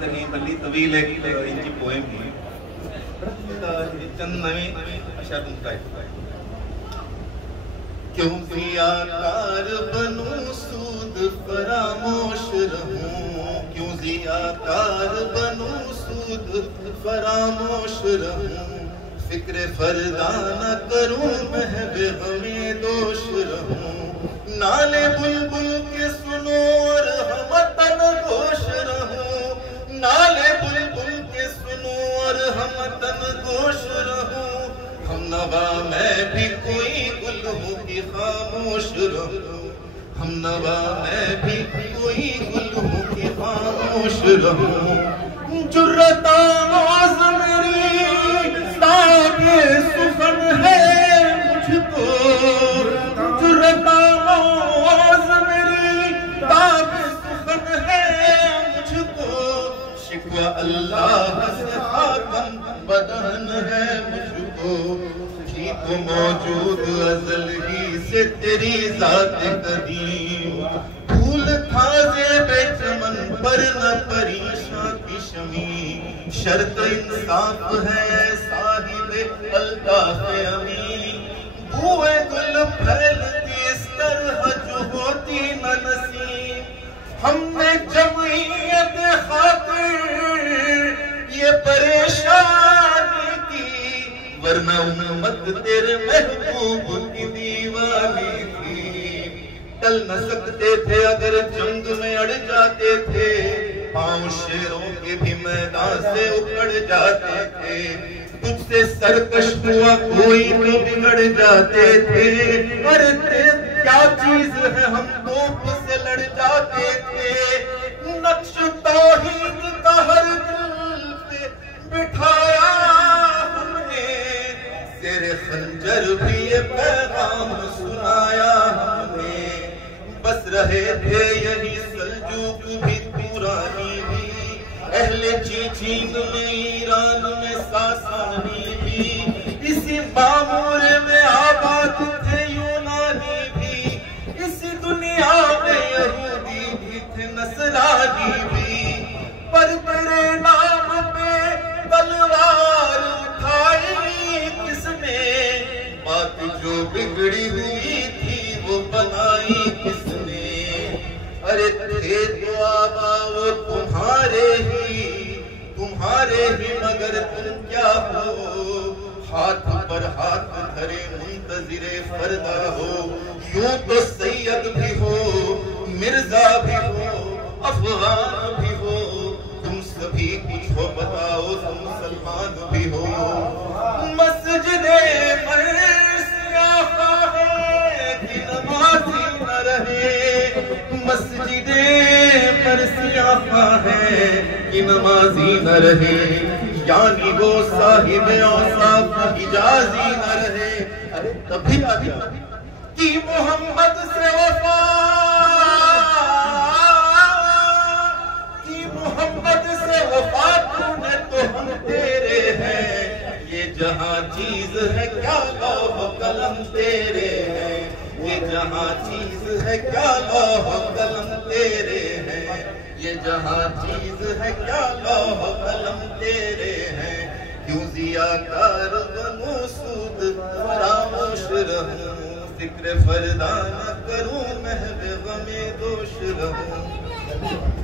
बल्ली तवील एक इंची पोएम ही चंद नवी अशा तुमकां क्यों ज़ियाकार बनूं सूद फरामोश रहूं, क्यों ज़ियाकार बनूं सूद फरामोश रहूं, फिक्र फरदा न करूं महवे हमें दोष रहूं, नाले बुलबुल के सुनो और हम तन गोश रहूं, नाले बुलबुल के सुनो और हम तन गोश रहूं, हम नवा मैं भी कोई गुल हूँ कि खामोश रहूं, हम नवा मैं भी कोई गुल हूँ कि खामोश रहूं, जुर्रता नवाज मेरी सागे सुखन है मुझको, जुर्रता नवाज मेरी सागे सुखन है मुझको, शिकवा अल्लाह से खातम बदन है मुझको, थी तो मौजूद अज़ल ही से तेरी ज़ात कदीम, फूल था ज़ेबे चमन पर न परेशान की शमी, शर्त इंसाफ है साहिबे अल्ताफ अमीन, बूए गुल फैलती इस तरह जो होती न नसीम, हमने जमीयत खातिर ये परेशानी की, वरना उम्मत तेरे महबूब की दीवानी थी, टल न सकते थे अगर जंग में अड़ जाते थे, पांव शेरों के भी मैदान से उखड़ जाते थे, तुझसे सरकश हुआ कोई तो बिगड़ जाते थे, अरे क्या चीज है हम तोप से लड़ जाते थे, नक्श तौहीद का हर दिल पे बिठाया हमने, तेरे खंजर भी ये पैगाम सुनाया हमने, बस रहे थे यही सल्जूक भी तुरानी भी, अहले चीचीन में ईरान में सासानी भी, इसी मामूर में आबाद थे यूनानी भी, इसी दुनिया में यहूदी भी थे नसरानी भी, पर तेरे नाम पे तलवार उठाई किसने, बात जो बिगड़ी हुई थी वो बनाई किसने, अरे थे तो आबा वो तुम्हारे ही मगर तुम क्या हो, हाथ पर हाथ धरे मुंतज़िरे फरदा हो, यूं तो सैयद भी हो मिर्जा भी हो अफगान भी हो, तुम सभी कुछ हो बताओ तुम मुसलमान भी हो, मस्जिदे मरसिया है कि नमाज़ी न रहे, मस्जिदे मरसिया है कि नमाज़ी न रहे, यानी वो साहिब औसाफ हिजाज़ी न रहे, अरे तभी कि मोहम्मद से वफा, कि मोहम्मद से वफा तूने तो हम तेरे हैं, ये जहां चीज है क्या लौह कलम तेरे हैं, ये जहां चीज है क्या लौह कलम तेरे हैं, ये जहां चीज है क्या लौह कलम तेरे हैं, क्यों ज़ियाकार बनूं सूद फरामोश रहूं, फिक्र फरदा न करूं महवे गमे दोष रहूं।